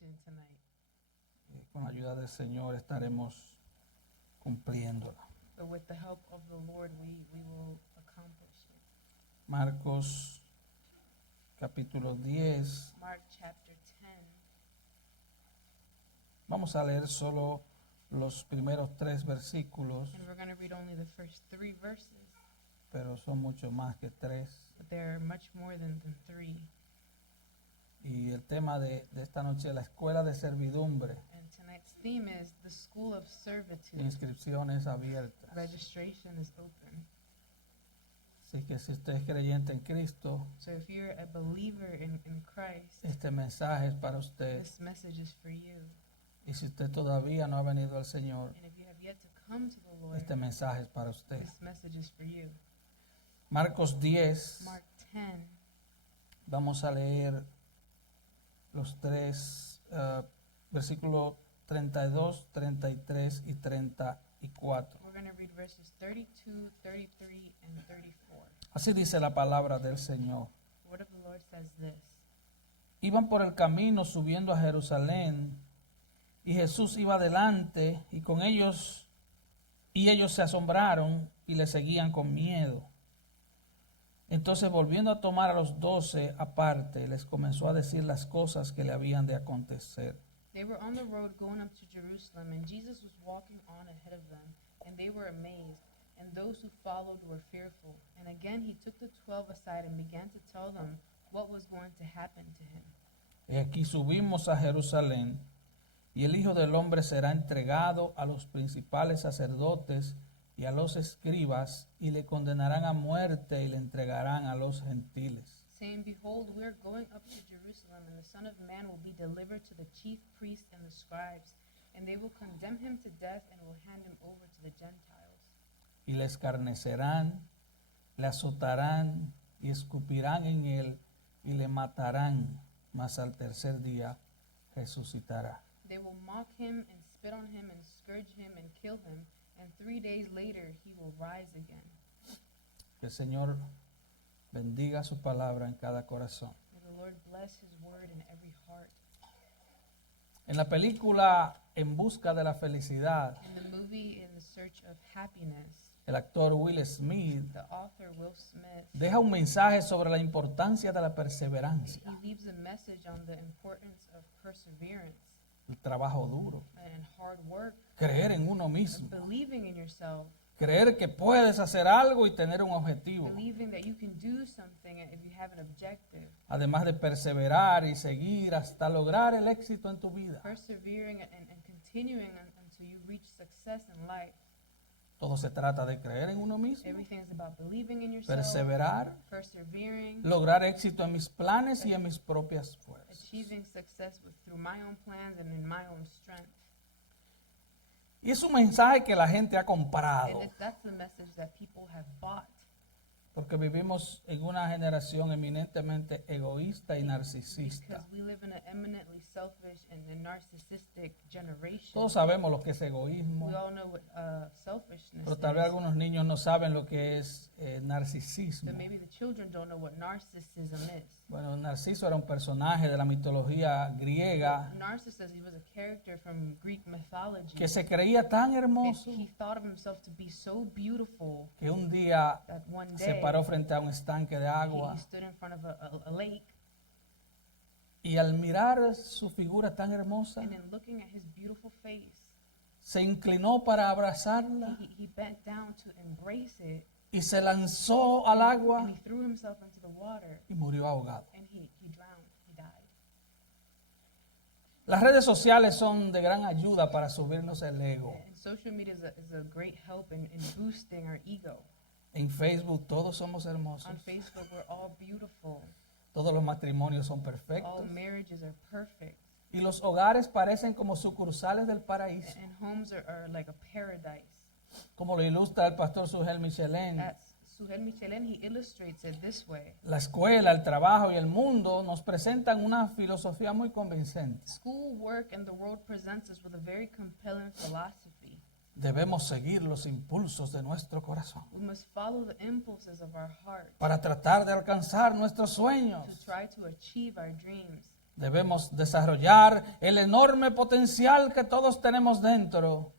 mission tonight. Con la ayuda del Señor estaremos cumpliéndola. But with the help of the Lord, we will accomplish it. Marcos capítulo 10. Mark chapter 10. Vamos a leer solo los primeros 3 versículos, And we're going to read only the first 3 verses. pero son mucho más que 3. But they're much more than 3. Y el tema de esta noche es la escuela de servidumbre. And tonight's theme is the School of Servitude. Inscripciones abiertas. Registration is open. Así que si usted es creyente en Cristo, So if you're a believer in Christ, este mensaje es para usted. this message is for you. Y si usted todavía no ha venido al Señor, And if you have yet to come to the Lord, este mensaje es para usted. this message is for you. Marcos 10, Mark 10. vamos a leer los 3 versículos 32, 33 y 34. We're going to read verses 32, 33, and 34. Así dice la palabra del Señor. The word of the Lord says this. Iban por el camino subiendo a Jerusalén, y Jesús iba adelante, y ellos se asombraron y le seguían con miedo. Entonces, volviendo a tomar a los 12 aparte, les comenzó a decir las cosas que le habían de acontecer. They were on the road going up to Jerusalem, and Jesus was walking on ahead of them, and they were amazed, and those who followed were fearful. And again he took the 12 aside and began to tell them what was going to happen to him. Y aquí subimos a Jerusalén, y el Hijo del Hombre será entregado a los principales sacerdotes y a los escribas, y le condenarán a muerte y le entregarán a los gentiles. Saying, Behold, we are going up to Jerusalem, and the Son of Man will be delivered to the chief priests and the scribes, and they will condemn him to death and will hand him over to the Gentiles. Y le escarnecerán, le azotarán y escupirán en él y le matarán, mas al tercer día resucitará. They will mock him and spit on him and scourge him and kill him, and 3 days later he will rise again. Que el Señor bendiga su palabra en cada corazón. May the Lord bless his word in every heart. En la película En busca de la felicidad, In the movie In the Search of Happiness, el actor Will Smith the author Will Smith, deja un mensaje sobre la importancia de la perseverancia, he leaves a message on the importance of perseverance el trabajo duro, and hard work, creer en uno mismo, believing in yourself, creer que puedes hacer algo y tener un objetivo, believing that you can do something if you have an objective, además de perseverar y seguir hasta lograr el éxito en tu vida. persevering and continuing until you reach success in life. Todo se trata de creer en uno mismo, Everything is about believing in yourself, perseverar, persevering, lograr éxito en mis planes y en mis propias fuerzas. achieving success through my own plans and in my own strength. Y es un mensaje que la gente ha comprado, And that's the message that people have bought. porque vivimos en una generación eminentemente egoísta y narcisista. Because we live in an eminently selfish and a narcissistic generation. Todos sabemos lo que es egoísmo, We all know what selfishness pero tal vez is. algunos niños no saben lo que es narcisismo. But maybe the children don't know what narcissism is. Bueno, Narciso era un personaje de la mitología griega Narcissus, he was a character from Greek mythology. que se creía tan And hermoso he thought of himself to be so beautiful que un día that one se day paró frente a un estanque de agua he stood in front of a lake, y al mirar su figura tan hermosa and in looking at his beautiful face, se inclinó para abrazarla he bent down to embrace it, y se lanzó al agua and he threw himself into the water, y murió ahogado. and he drowned, he died. Las redes sociales son de gran ayuda para subirnos el ego. And social media is a great help in boosting our ego. En Facebook todos somos hermosos, On Facebook, we're all beautiful. todos los matrimonios son All perfectos marriages are perfect. y los hogares parecen como sucursales del paraíso, And homes are like a paradise. como lo ilustra el pastor Sugel Michelin. As Suhel Michelin, he illustrates it this way. La escuela, el trabajo y el mundo nos presentan una filosofía muy convincente. School, work, and the world presents us with a very compelling philosophy. Debemos seguir los impulsos de nuestro corazón We must follow the impulses of our heart para tratar de alcanzar nuestros to sueños. try to achieve our dreams. Debemos desarrollar el enorme potencial que todos tenemos dentro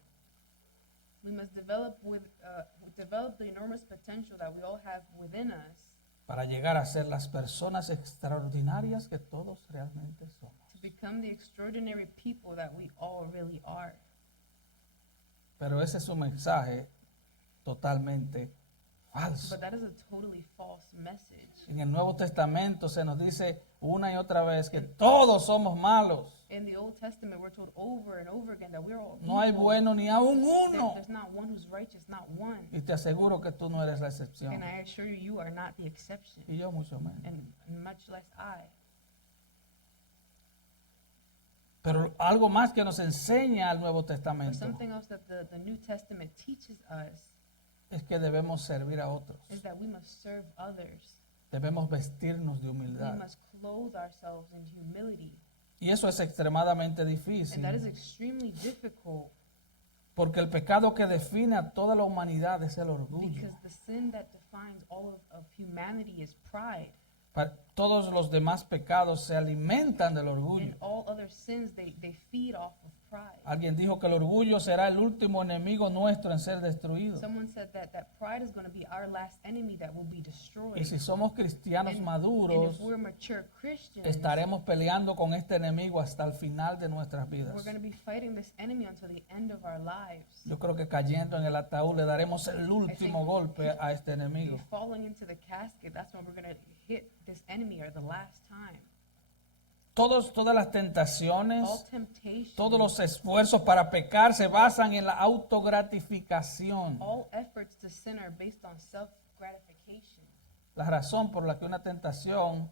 We must develop the enormous potential that we all have within us para llegar a ser las personas extraordinarias que todos realmente somos. to become the extraordinary people that we all really are. Pero ese es un mensaje totalmente falso. But that is a totally false message. En el Nuevo Testamento se nos dice una y otra vez que todos somos malos. In the Old Testament, we're told over and over again that we're all No hay evil. bueno ni aún uno. There's not one who's righteous, not one. Y te aseguro que tú no eres la excepción. And I assure you, you are not the exception, Y yo mucho menos. and much less I. Pero algo más que nos enseña el Nuevo But Testamento something else that the New Testament teaches us es que debemos servir a otros. is that we must serve others. Debemos vestirnos de We humildad. must clothe ourselves in humility. Y eso es extremadamente And difícil. that is extremely difficult Porque el pecado que define a toda la humanidad es el orgullo. because the sin that defines all of humanity is pride. Todos los demás pecados se alimentan del orgullo. And all other sins, they feed off of pride. Alguien dijo que el orgullo será el último enemigo nuestro en ser destruido. Someone said that pride is going to be our last enemy that will be destroyed. Y si somos cristianos And maduros, if we're mature Christians, estaremos peleando con este enemigo hasta el final de nuestras vidas. we're going to be fighting this enemy until the end of our lives. Yo creo que cayendo en el ataúd le daremos el último golpe a este enemigo. If falling into the casket, that's when we're going to hit this enemy or the last time. Todas las tentaciones, All temptation, todos los esfuerzos para pecar se basan en la autogratificación. all efforts to sin are based on self-gratification. La razón por la que una tentación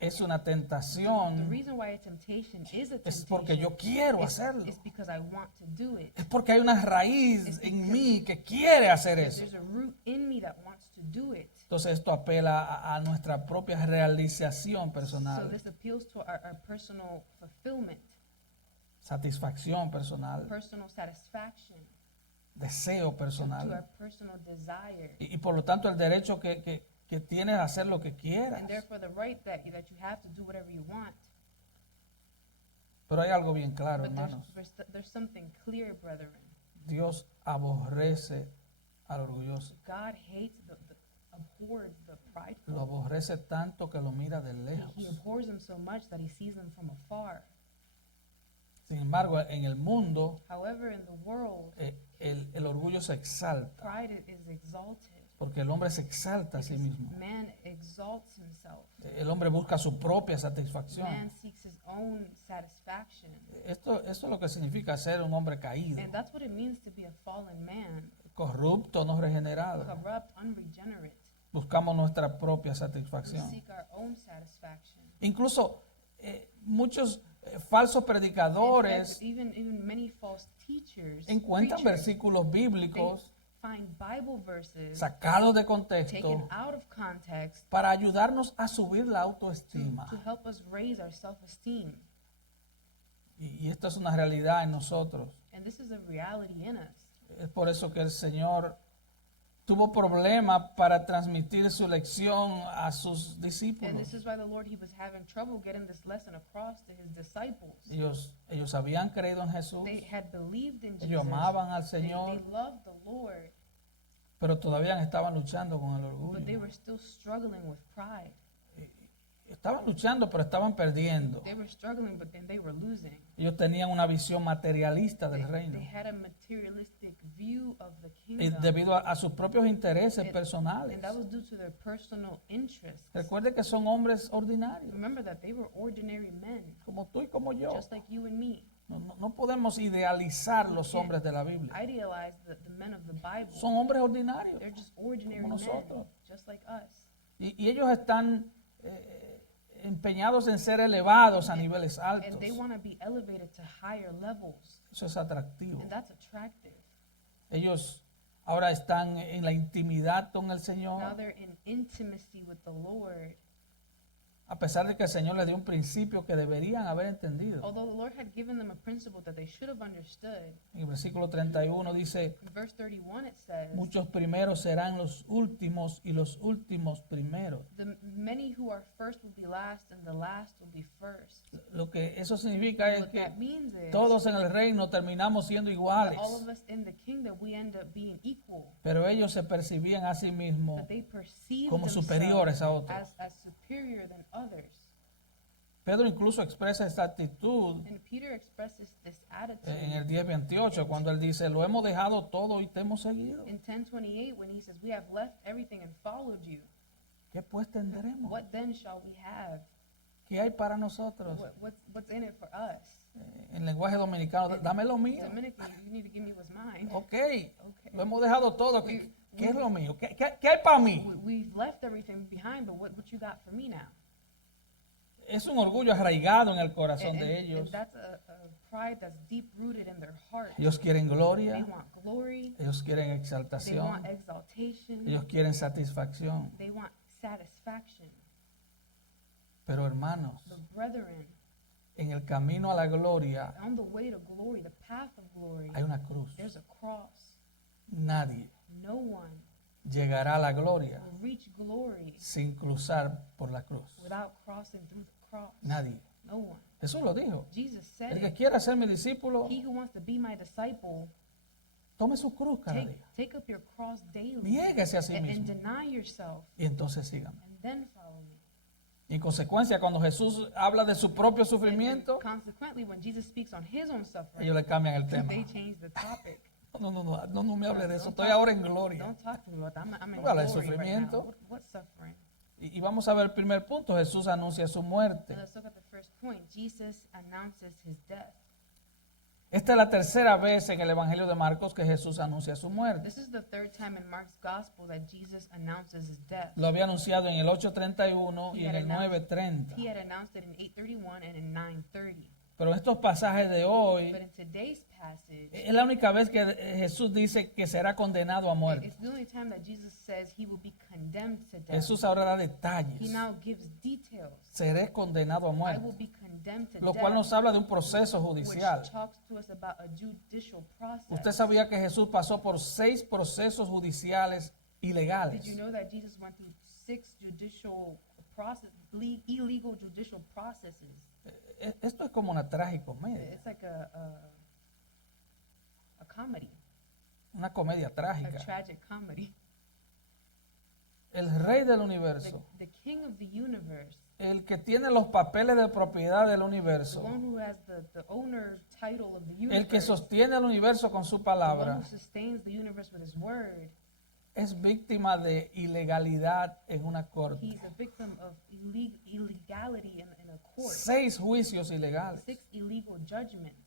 es una The tentación reason why a temptation is a es temptation porque yo quiero is hacerlo. because I want to do it. Es porque hay una raíz en mí que quiere hacer eso. There's a root in me that wants to do it. Entonces esto apela a nuestra propia realización So personal, this appeals to our personal fulfillment, satisfacción personal, personal satisfaction, deseo to personal. our personal desire. Y por lo tanto el derecho que tienes a hacer lo que quieras. And therefore the right that you have to do whatever you want. Pero hay algo bien claro, But hermanos. there's something clear, brethren. Dios aborrece al orgulloso. God hates abhors the Lo prideful. aborrece tanto que lo mira de lejos. He abhors them so much that he sees them from afar. Sin embargo, en el mundo However, in the world, el orgullo se exalta, pride is exalted. porque el hombre se exalta a sí mismo. Man exalts himself. El hombre busca su propia satisfacción. Man seeks his own satisfaction. Esto es lo que significa ser un hombre caído, And that's what it means to be a fallen man, corrupto, no regenerado. corrupt, unregenerate. Buscamos nuestra propia We satisfacción. seek our own satisfaction. Incluso muchos falsos In predicadores fact, even many false teachers, encuentran preachers, versículos they bíblicos find Bible verses sacados de taken contexto out of context para ayudarnos a subir la to autoestima. help us raise our self-esteem. Y esto es una realidad en nosotros. And this is a reality in us. Es por eso que el Señor tuvo problemas para transmitir su lección a sus And discípulos. this is why the Lord, he was having trouble getting this lesson across to his disciples. Ellos habían creído en Jesús, They had believed in ellos Jesus. amaban al They Señor, loved the Lord, pero todavía estaban luchando con el but they orgullo. were still struggling with pride. Estaban luchando, pero estaban perdiendo. They were struggling, but then they were losing. Ellos tenían una visión materialista del They reino. had a materialistic view of the Y kingdom. debido a sus propios intereses personales. And that was due to their personal interests. Recuerde que son hombres ordinarios, Remember that they were ordinary men, como tú y como yo. just like you and me. No podemos idealizar los hombres de la Biblia. Idealize the men of the Bible. Son hombres ordinarios. They're just ordinary como men, nosotros. just like us. Y ellos están empeñados en ser elevados a niveles altos. And they want to be elevated to higher levels. Eso es atractivo. And that's attractive. Ellos ahora están en la intimidad con el Now Señor. they're in intimacy with the Lord. A pesar de que el Señor les dio un principio que deberían haber entendido. Although the Lord had given them a principle that they should have understood. En el versículo 31 dice, In verse 31 it says, muchos primeros serán los últimos y los últimos primeros. the many who are first will be last and the last will be first. Lo que eso significa es What que that means is todos en el reino terminamos siendo iguales, all of us in the kingdom, we end up being equal. pero ellos se percibían a sí mismos But they perceive como themselves superiores a otros. as superior than others. Pedro incluso expresa esta actitud And Peter expresses this attitude en el 10:28 cuando él dice, lo hemos dejado todo y te hemos seguido. in 10:28 when he says, "We have left everything and followed you. ¿Qué pues tendremos? What then shall we have? ¿Qué hay para nosotros? What's in it for us?" En lenguaje dominicano, dame lo mío. Dominican, you need to give me what's mine. Ok, Okay. lo hemos dejado todo. ¿Qué es lo mío? ¿Qué hay para mí? We've left everything behind, but what you got for me now? Es un orgullo arraigado en el corazón de And ellos. that's a pride that's deep rooted in their heart. Ellos quieren They gloria, want glory. ellos quieren They exaltación, want exaltation. ellos quieren satisfacción. They want satisfaction. Pero hermanos, The brethren, en el camino a la gloria on the way to glory, the path of glory, hay una cruz. there's a cross. Nadie No one llegará a la gloria will reach glory sin cruzar por la cruz. without crossing through the cross. Nadie. No one. Jesús lo dijo. Jesus said El que it. quiera ser mi discípulo, He who wants to be my disciple, tome su cruz cada take, día. take up your cross daily Niéguese a sí and mismo. deny yourself Y entonces sígame. and then follow me. Y en consecuencia, cuando Jesús habla de su propio And sufrimiento, consequently, when Jesus speaks on his own suffering, ellos le cambian el tema. they change the topic. No me hable de eso. Estoy ahora en gloria. Don't talk to me about that. I'm in No habla de glory right now. sufrimiento. What suffering? Y vamos a ver el primer punto. Jesús anuncia su muerte. And let's look at the first point. Jesus announces his death. Esta es la tercera vez en el Evangelio de Marcos que Jesús anuncia su muerte. This is the third time in Mark's gospel that Jesus announces his death. Lo había anunciado en el 8:31 y en el 9:30. He had announced it in 8:31 and in 9:30. Pero en estos pasajes de hoy, But in today's passage, es la única vez que Jesús dice que será condenado a muerte. it's the only time that Jesus says he will be condemned to death. Jesús ahora da He detalles. now gives details. Seré condenado a I will muerte. be condemned to Lo death, cual nos habla de un proceso which judicial. talks to us about a judicial process. Usted sabía que Jesús pasó por 6 procesos judiciales ilegales. Did you know that Jesus went through 6 judicial illegal judicial processes? Esto es como una tragicomedia, It's like a comedy, una comedia a trágica. tragic comedy. El rey del universo, The king of the universe, el que tiene los papeles de propiedad del the universo, one who has the owner title of the el universe, que sostiene el universo con su the one palabra, who sustains the universe with his word, es víctima de ilegalidad en una corte. he's a victim of illegality in a court. 6 juicios ilegales. 6 illegal judgments.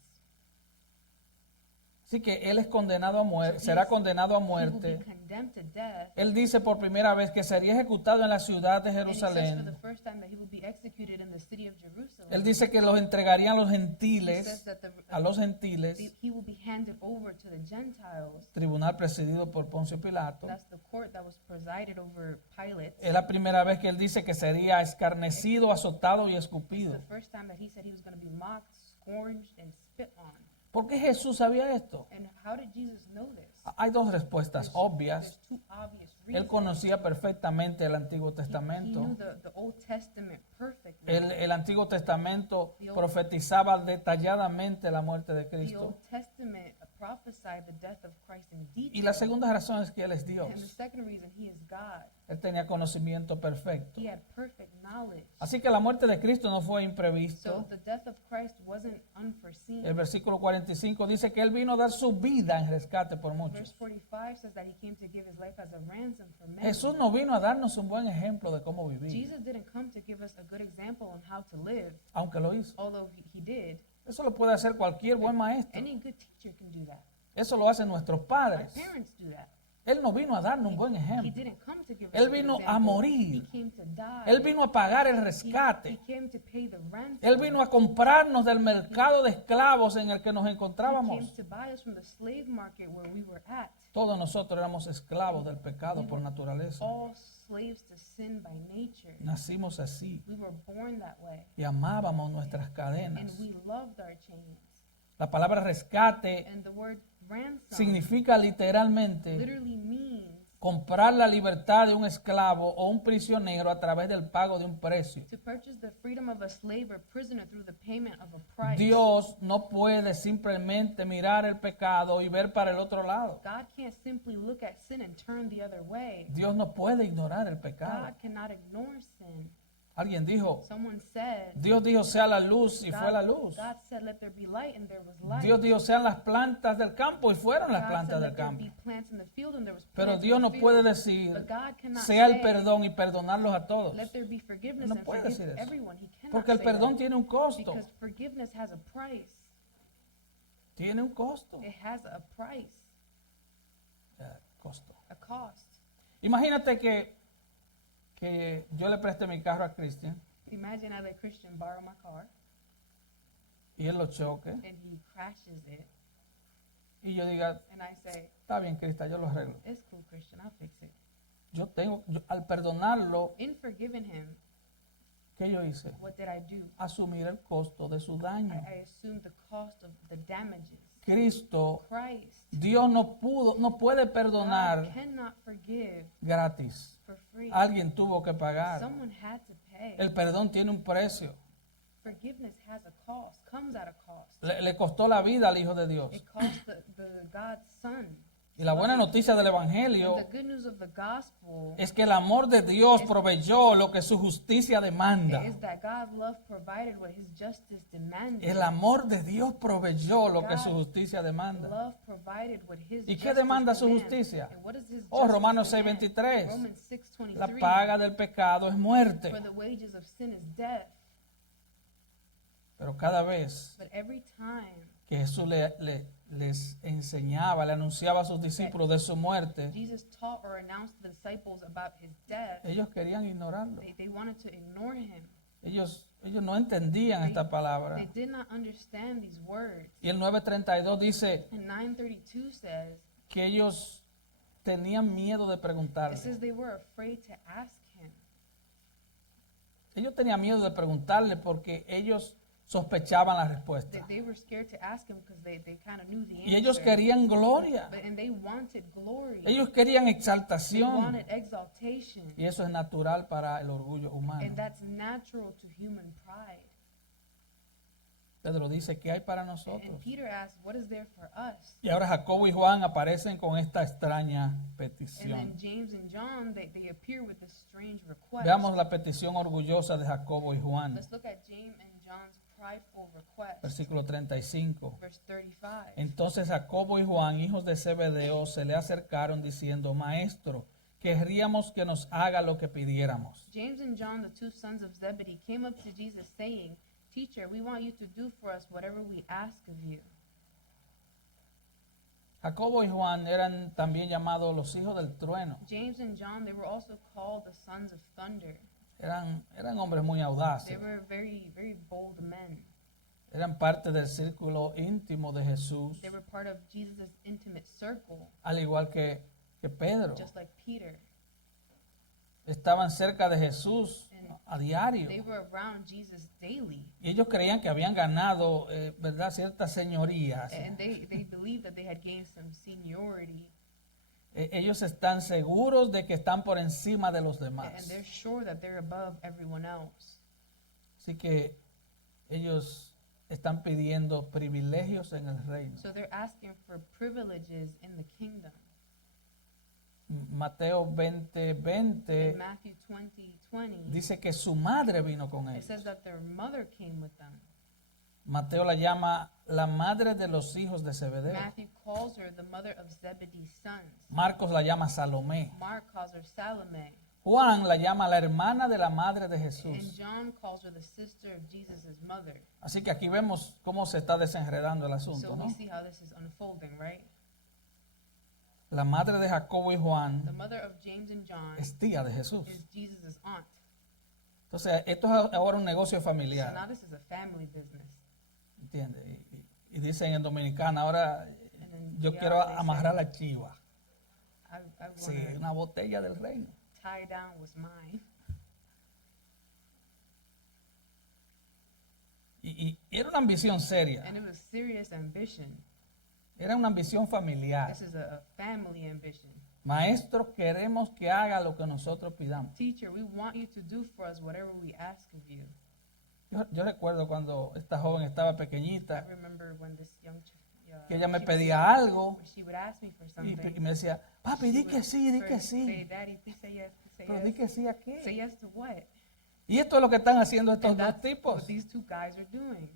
Así que él es condenado a muerte, será condenado a He will muerte. be condemned to death. Él dice por primera vez que sería ejecutado en la ciudad de And he says for the Jerusalén. first time that he will be executed in the city of Jerusalem. Él dice que los entregarían los He says gentiles, that a los gentiles, he will be handed over to the Gentiles. tribunal presidido por Poncio Pilato. That's the court that was presided over Pilate. Es la primera vez que él dice que sería escarnecido, azotado y It's escupido. the first time that he said he was going to be mocked, scourged, and spit on. ¿Por qué Jesús sabía esto? And how did Jesus know this? Hay 2 respuestas obvias. There's 2 obvious Él reasons. conocía perfectamente el Antiguo He Testamento. knew the Old Testament perfectly. El Antiguo Testamento profetizaba detalladamente la muerte de The Cristo. Old Testament prophesied the death of Christ in Y detail. la segunda razón es que Él es Dios. And the second reason, he is God. Él tenía conocimiento perfecto. He had perfect knowledge. Así que la muerte de Cristo no fue So imprevisto. the death of Christ wasn't unforeseen. El versículo 45 dice que Él vino a dar su vida en rescate por Verse muchos. 45 says that he came to give his life as a ransom for many. Jesús no vino a darnos un buen ejemplo de cómo vivir, Jesus didn't come to give us a good example on how to live, aunque lo hizo. although he did. Eso lo puede hacer cualquier buen maestro. Any good teacher can do that. Eso lo hacen nuestros Our padres. parents do that. Él no vino a darnos un buen He ejemplo. didn't come to give us Él a good vino a example. morir. He came to die. Él vino a pagar el He rescate. came to pay the ransom. Él vino a comprarnos del mercado de esclavos en el que nos He came encontrábamos. to buy us from the slave market where we were at. Todos nosotros éramos esclavos del pecado por naturaleza. All slaves to sin by nature. Nacimos así We were born that way. y amábamos nuestras And cadenas. we loved our chains. La palabra rescate And the word ransom significa literalmente literally means comprar la libertad de un esclavo o un prisionero a través del pago de un precio. To purchase the freedom of a slave or prisoner through the payment of a price. Dios no puede simplemente mirar el pecado y ver para el otro lado. God can't simply look at sin and turn the other way. Dios no puede ignorar el pecado. God cannot ignore sin. Alguien dijo, Someone said, Dios dijo sea la luz y fue la luz. God said, let there be light, and there was light. Dios dijo sean las plantas del campo y fueron las God plantas said, del let there campo. be plants in the field, and there was Pero plants Dios in no the field. puede decir But God cannot sea el say, perdón y perdonarlos a todos. let there be forgiveness No and puede forgive decir eso. everyone. He cannot Porque el say perdón that. tiene un costo. Because forgiveness has a price. Tiene un costo. It has a price, Costo. a cost. Imagínate que yo le preste mi carro a Cristian Imagine I let Christian borrow my car, y él lo choque and he crashes it, y yo diga, and I say, está bien, Cristian, yo lo arreglo. it's cool, Christian, I'll fix it. Al perdonarlo, In forgiving him, ¿qué yo hice? what did I do? Asumir el costo de su daño. I assumed the cost of the damages. Cristo, Christ, Dios no puede God perdonar cannot forgive gratis. for free. Alguien tuvo que pagar. Someone had to pay. El perdón tiene un precio. Forgiveness has a cost, comes at a cost. Le costó la vida al Hijo de Dios. It cost the God's Son. Y la buena noticia del Evangelio And the good news of the gospel es que el amor de Dios proveyó lo que su justicia demanda. is that God's love provided what his justice demanded. El amor de Dios proveyó lo que su justicia demanda. Love provided what his ¿Y qué justice demanda su demands. justicia? And what is his Oh, justice Romanos demand? 6:23. Romans 6:23. La paga del pecado es muerte. For the wages of sin is death. Pero cada vez But every time que Jesús les enseñaba, le anunciaba a sus discípulos de su muerte, Jesus taught or announced to the disciples about his death, ellos querían ignorarlo. they wanted to ignore him. Ellos no entendían esta palabra. They did not understand these words. Y el 9:32 dice And 9:32 says, que ellos tenían miedo de it preguntarle. says they were afraid to ask him. Ellos tenían miedo de preguntarle porque ellos sospechaban la They, respuesta. they were scared to ask him because they kind of knew the answer. Y ellos querían gloria. And they wanted glory. Ellos querían They exaltación. wanted exaltation. Y eso es natural para el orgullo humano. And that's natural to human pride. Pedro dice, ¿qué hay para And nosotros? Peter asked, what is there for us? Y ahora Jacobo y Juan aparecen con esta extraña And then petición. James and John, they appear with this strange request. Veamos la petición orgullosa de Jacobo y Juan. Let's look at James and John's prideful request. Versículo 35. Verse 35. Entonces Jacobo y Juan, hijos de Zebedeo, se le acercaron diciendo, Maestro, querríamos que nos haga lo que pidiéramos. James and John, the two sons of Zebedee, came up to Jesus saying, Teacher, we want you to do for us whatever we ask of you. Jacobo y Juan eran también llamados los hijos del trueno. James and John, they were also called the sons of thunder. Eran hombres muy They audaces. were very, very bold men. Eran parte del círculo íntimo de Jesús, They were part of Jesus' intimate circle, al igual que Pedro. just like Peter. Estaban cerca de Jesús a diario. They were around Jesus daily. Y ellos creían que habían ganado, ¿verdad?, ciertas señorías. And they believed that they had gained some seniority. Ellos están seguros de que están por encima de los And demás. they're sure that they're above everyone else. Así que ellos están pidiendo privilegios en el reino. So they're asking for privileges in the kingdom. Mateo 20:20 In Matthew 20:20, dice que su madre vino con it ellos. says that their mother came with them. Mateo la llama la madre de los hijos de Zebedeo. Matthew calls her the mother of Zebedee's sons. Marcos la llama Salomé. Mark calls her Salome. Juan la llama la hermana de la madre de And Jesús. John calls her the sister of Jesus' mother. Así que aquí vemos cómo se está desenredando el So asunto, we ¿no? see how this is unfolding, right? La madre de Jacobo y The Juan mother of James and John es tía de Jesús. is Jesus' aunt. Entonces, esto es ahora un negocio So now familiar, this is a family business. ¿entiendes? Y dicen en Dominicana, ahora And then yo yeah, quiero they amarrar say, la chiva. I want Sí, to una botella del reino. tie down what's mine. Y era una ambición seria, And it was serious ambition. era una ambición familiar. This is a family ambition. Maestro, queremos que haga lo que nosotros pidamos. Teacher, we want you to do for us whatever we ask of you. Yo recuerdo cuando esta joven estaba I pequeñita, remember when this young que ella me she was pedía young, algo when she would ask me for y something. me decía, papi, di que sí, di que Say, sí. Daddy, please say yes, please say Pero di yes. que sí a Say qué. yes to what? Y esto es lo que están haciendo estos And dos that's tipos. what these two guys are doing.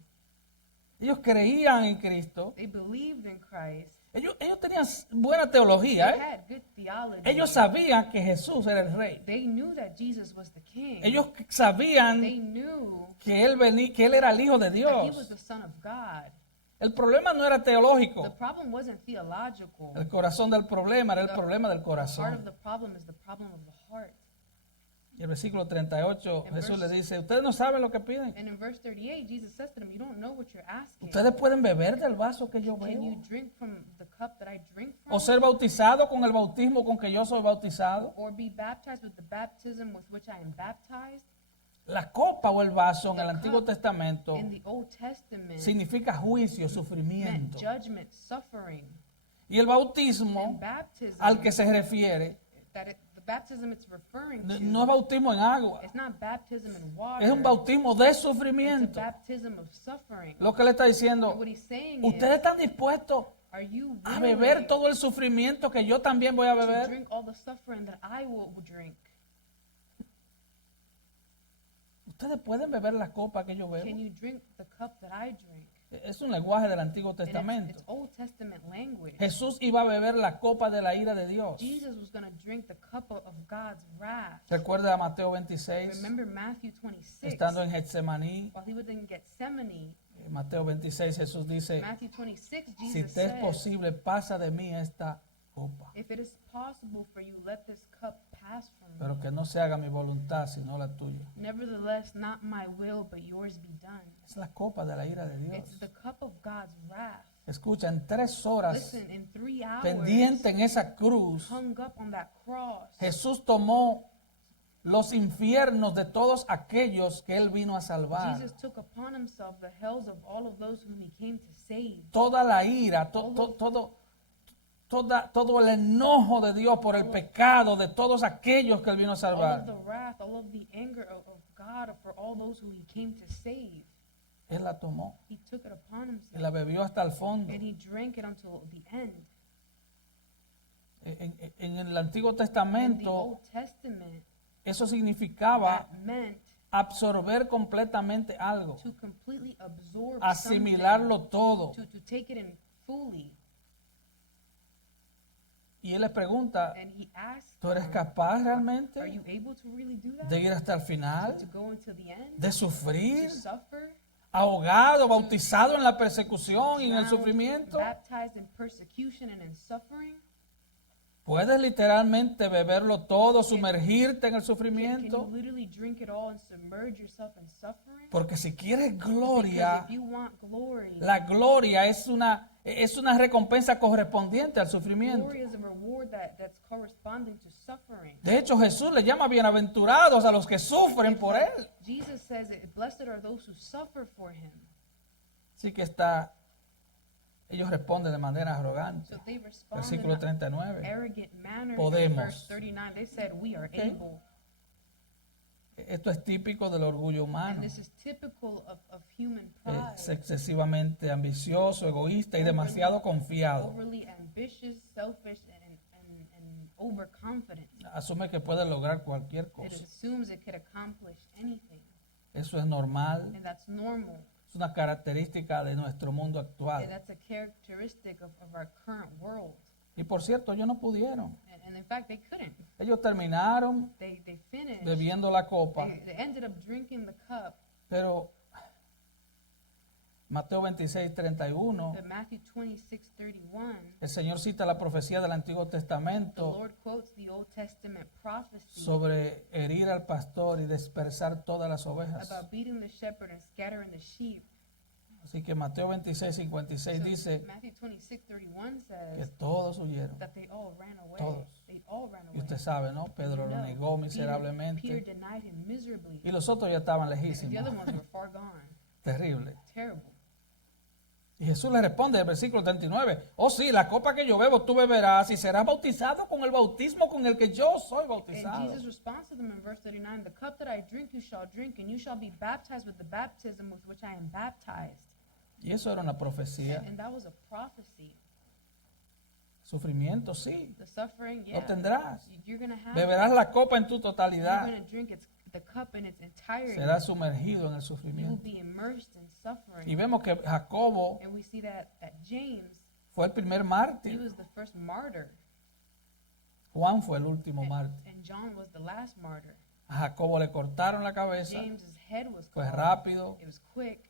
Ellos creían en Cristo. They believed in Christ. Ellos tenían buena They teología. had good theology. Ellos sabían que Jesús era el rey. They knew that Jesus was the king. Ellos sabían They knew que él era el hijo de that he was Dios. the Son of God. El problema no era The teológico. problem wasn't theological. El corazón del problema era el problema del The heart of corazón. the problem is the problem of the heart. Y el versículo 38, En Jesús le verse- dice, ustedes no saben lo que piden. And in verse 38, Jesus says to them, you don't know what you're asking. Ustedes pueden beber del vaso que yo Can you bebo. drink from the cup that I drink from? O ser bautizado con el bautismo con que yo soy bautizado. Or be baptized with the baptism with which I am baptized? La copa o el vaso en el The Antiguo cup Testamento In the Old Testament, significa juicio, meant sufrimiento. judgment, suffering. Y el bautismo And baptism, al que se refiere the baptism it's referring to, no es bautismo en agua, it's not baptism in water. es un bautismo de It's a sufrimiento. baptism of suffering. Lo que le está And diciendo, what he's saying ustedes is, están dispuestos are you a willing beber todo el sufrimiento que yo también voy a to beber. drink all the suffering that I will drink? Ustedes pueden beber la copa que yo bebo. Can you drink the cup that I drink? Es un lenguaje del Antiguo And Testamento. it's Old Testament language. Jesús iba a beber la copa de la ira de Dios. Jesus was going to drink the cup of God's wrath. Recuerda a Mateo 26, Remember Matthew 26, estando en Getsemaní, while he was in Gethsemane, Mateo 26, Jesús dice, Matthew 26, si Jesus te es said, posible, pasa de mí esta copa. if it is possible for you, let this cup pass from me. Pero que no se haga mi voluntad, sino la tuya. Nevertheless, not my will, but yours be done. Es la copa de la ira de Dios. It's the cup of God's wrath. Escucha, en 3 horas, Listen, in 3 hours, pendiente en esa cruz, hung up on that cross, Jesús tomó los infiernos de todos aquellos que Él vino a salvar. Jesus took upon himself the hells of all of those whom he came to save. Toda la ira, todo el enojo de Dios por el pecado de todos aquellos que Él vino a All of salvar. the wrath, all of the anger of God for all those who he came to save. Él la tomó He took it upon y himself. la bebió hasta el fondo. And he drank it until the end. En el Antiguo In the Testamento, Old Testament, eso significaba that meant absorber completamente algo, to completely absorb asimilarlo something, todo. to take it in fully. Y Él les pregunta, And he asked ¿tú eres them, capaz are realmente you able to really do that? de ir hasta el To final, go until the end? de sufrir, To suffer? ahogado, bautizado en la persecución y en el Drowned, sufrimiento? baptized in persecution and in suffering? Puedes literalmente beberlo todo, sumergirte en el Can you sufrimiento, literally drink it all and submerge yourself in suffering? porque si quieres Because gloria, if you want glory, la gloria es una recompensa correspondiente al sufrimiento. glory is a reward that's corresponding to suffering. De hecho, Jesús le llama bienaventurados a los que sufren por Él. Jesus says that blessed are those who suffer for him. Así que ellos responden de manera arrogante. So they respond Versículo in an 39. arrogant manner. Podemos. In verse 39, they said, we are Okay. able. Esto es típico del orgullo humano. And this is typical of human pride. Es excesivamente ambicioso, egoísta y demasiado confiado. Overly ambitious, selfish, and overconfident. Asume que puede lograr cualquier It cosa. assumes it could accomplish anything. Eso es normal. And that's normal. Es una característica de nuestro mundo And actual. that's a characteristic of our current world. Y por cierto, ellos no pudieron. And in fact, they couldn't. Ellos terminaron They finished. bebiendo la copa. They ended up drinking the cup. Pero Mateo 26, 31, But Matthew 26:31, el Señor cita la profecía del Antiguo the Testamento Lord quotes the Old Testament prophecy sobre herir al pastor y dispersar todas las ovejas. about beating the shepherd and scattering the sheep. Así que Mateo 26, 56 So dice Matthew 26:31 que says todos huyeron. that they all ran away. Todos. They all ran Y away. usted sabe, ¿no? Pedro lo No, negó Peter miserablemente. denied him miserably. Y los otros ya estaban And the lejísimos. other ones were far gone. Terrible. Terrible. Y Jesús le responde en el versículo 39, oh sí, la copa que yo bebo tú beberás y serás bautizado con el bautismo con el que yo soy And bautizado. Jesus responds to them in verse 39, the cup that I drink you shall drink, and you shall be baptized with the baptism with which I am baptized. Y eso era una profecía. And that was a prophecy. Sufrimiento, sí, The suffering, lo yeah, tendrás. you're going to have Beberás la copa en tu You're totalidad. going to drink the cup in its entirety. Serás sumergido en el You will sufrimiento. be immersed in suffering. Y vemos que Jacobo And we see that James, fue el primer he mártir. was the first martyr. Juan fue el último mártir. And John was the last martyr. A Jacobo le cortaron la cabeza. James's head was Fue cut off. rápido. It was quick.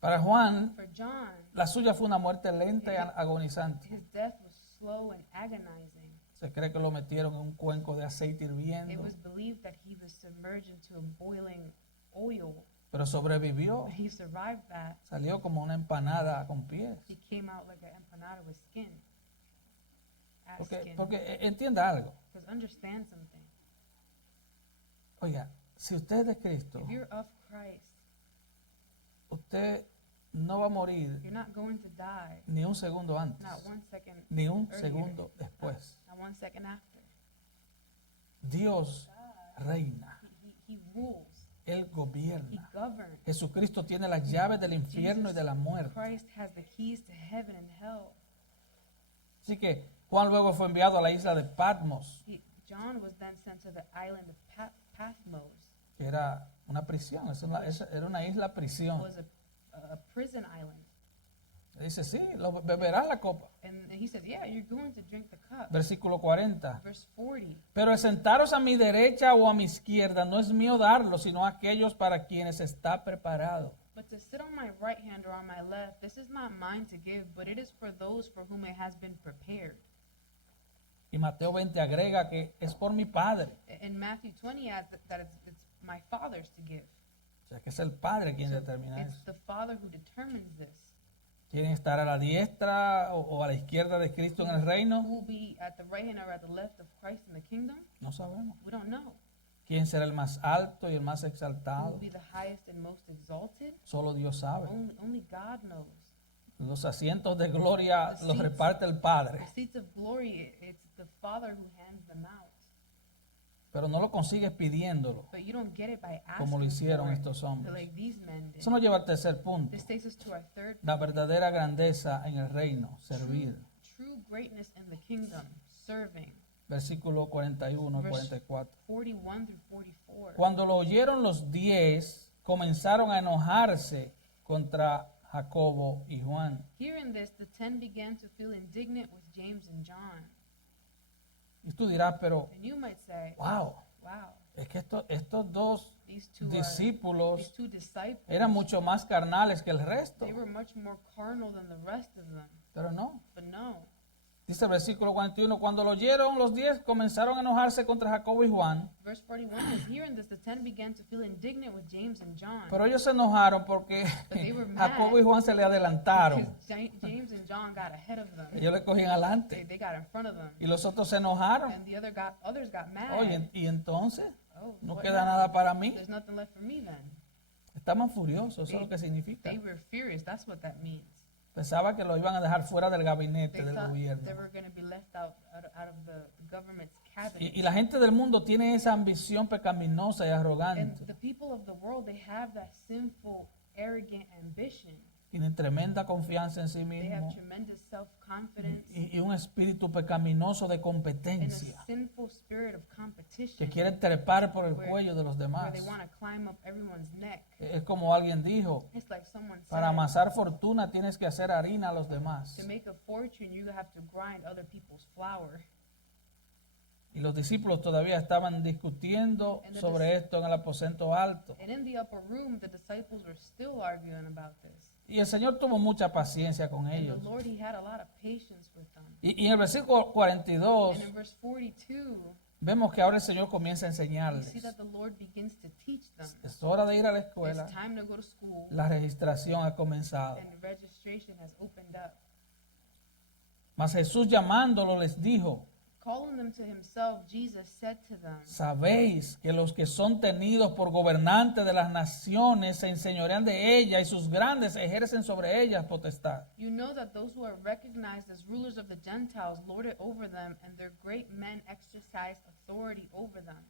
Para Juan, For John, la suya fue una muerte lenta y agonizante. his death was slow and agonizing. Se cree que lo metieron en un cuenco de aceite It hirviendo, was believed that he was submerged into a boiling oil, pero sobrevivió. but he survived that. Salió como una empanada con pies. He came out like an empanada with skin. Ass Porque, skin. porque entienda algo. Because understand something. Oiga, si usted es de Cristo, If you're of Christ, usted no va a morir you're not going to die ni un segundo antes, not 1 second, ni un earlier. segundo después. not 1 second after. Dios reina, He rules. Él He gobierna. governs. Jesucristo tiene las llaves del infierno y de la muerte. Christ has the keys to heaven and hell. Así que Juan luego fue enviado a la isla de Patmos, John was then sent to the island of Patmos. que era una prisión, era una isla It prisión. was a prison island. Dice, sí, beberás la copa. And he says, yeah, you're going to drink the cup. Versículo 40. Verse 40. Pero el sentaros a mi derecha o a mi izquierda no es mío darlo, sino a aquellos para quienes está preparado. But to sit on my right hand or on my left, this is not mine to give, but it is for those for whom it has been prepared. Y Mateo 20 agrega que es por mi Padre. In Matthew 20 adds that it's my Father's to give. O sea, que es el Padre quien So determina it's eso. the Father who determines this. ¿Quieren estar a la diestra o a la izquierda de Cristo en el Who reino? will be at the right hand or at the left of Christ in the kingdom? No sabemos. We don't know. ¿Quién será el más alto y el más Who will exaltado? be the highest and most exalted? Solo Dios sabe. Only God knows. Los asientos de gloria The los seats- reparte el Padre, The seats of glory, it's the Father who hands them out. pero no lo consigues pidiéndolo, But you don't get it by asking como lo hicieron for it, estos hombres. like these men did. Eso nos lleva al tercer punto, This takes us to our third la verdadera grandeza en el reino, servir. true greatness in the kingdom, serving. Versículo 41 al Verse 44. 41 through 44. Cuando lo oyeron los 10, comenzaron a enojarse contra Jacobo y Juan. Hearing this, the 10 began to feel indignant with James and John. Y tú dirás, pero, And you might say, wow, wow, es que estos dos these two discípulos disciples, eran mucho más carnales que el resto. they were much more carnal than the rest of them. Pero no. But no. Dice el versículo 41, cuando lo oyeron los 10, comenzaron a enojarse contra Jacobo y Juan. Verse 41 says, hearing this, the 10 began to feel indignant with James and John. Pero ellos se enojaron porque But they were mad Jacobo y Juan se le adelantaron. Because James and John got ahead of them. Ellos le cogían They, adelante. they got in front of them. Y los otros se enojaron. And the others got mad. Oye, y entonces Oh, no what queda now? nada para mí. There's nothing left for me then. Estaban furiosos, eso es lo que significa. They were furious. That's what that means. Pensaba que lo iban a dejar fuera del gabinete They del thought gobierno. they were going to be left out of the government's cabinet. Y la gente del mundo tiene esa ambición pecaminosa y And arrogante. the people of the world, they have that sinful, arrogant ambition. Tienen tremenda confianza en sí They have mismos tremendous self-confidence y un espíritu pecaminoso de and a competencia sinful spirit of competition que quieren trepar por el Where- cuello de los where demás. they want to climb up everyone's neck. Es como alguien dijo, It's like someone para said, amasar fortuna tienes que hacer harina a los demás. to make a fortune, you have to grind other people's flour. Y los discípulos todavía estaban discutiendo And the sobre esto en el aposento alto. And in the upper room, the disciples were still arguing about this. Y el Señor tuvo mucha paciencia con And the ellos. Lord, He had a lot of patience with them. Y en el versículo 42 And in verse 42, vemos que ahora el Señor comienza a we enseñarles. see that the Lord begins to teach them. Es hora de ir a la It's escuela. time to go to school, La registración ha comenzado. and registration has opened up. Mas Jesús llamándolo les dijo, Calling them to himself, Jesus said to them, sabéis que los que son tenidos por gobernantes de las naciones se enseñorean de ellas y sus grandes ejercen sobre ellas potestad. you know that those who are recognized as rulers of the Gentiles lord it over them, and their great men exercise authority over them.